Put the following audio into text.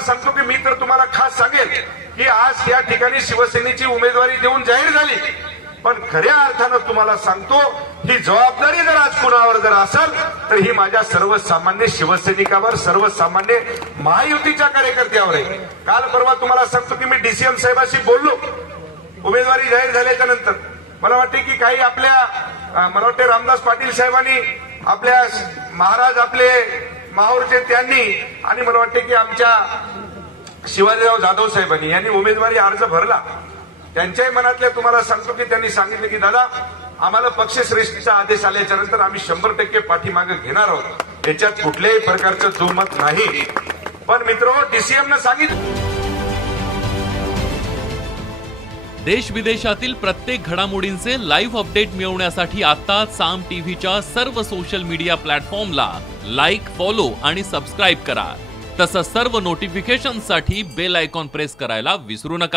सांगतो की मी तर तुम्हाला खास सांगेल की आज या ठिकाणी शिवसेनेची उमेदवारी देऊन जाहीर झाली, पण खऱ्या अर्थानं तुम्हाला सांगतो ही जबाबदारी जर आज कुणावर जर असेल तर ही माझ्या सर्वसामान्य शिवसैनिकावर, सर्वसामान्य महायुतीच्या कार्यकर्त्यावर आहे। काल परवा तुम्हाला सांगतो की मी डीसीएम साहेबांशी बोललो उमेदवारी जाहीर झाल्याच्या नंतर। मला वाटते की काही मला वाटते रामदास पाटील साहेबांनी, आपल्या महाराज आपले माहूरचे त्यांनी, आणि मला वाटते की आमच्या शिवाजीराव जाधव साहेबांनी यांनी उमेदवारी अर्ज भरला। त्यांच्याही मनातल्या तुम्हाला सांगतो की त्यांनी सांगितलं की दादा आम्हाला पक्षश्रेष्ठीचा आदेश आल्याच्या नंतर आम्ही 100% पाठीमागे घेणार आहोत, याच्यात कुठल्याही प्रकारचं दुमत नाही। पण मित्रो, डीसीएमनं सांगितलं देश विदेशातील प्रत्येक घडामोडींचे लाईव्ह अपडेट मिळवण्यासाठी आता साम टीव्हीच्या सर्व सोशल मीडिया प्लॅटफॉर्मला लाईक, फॉलो आणि सबस्क्राईब करा। तसंच सर्व नोटिफिकेशनसाठी बेल आयकॉन प्रेस करायला विसरू नका।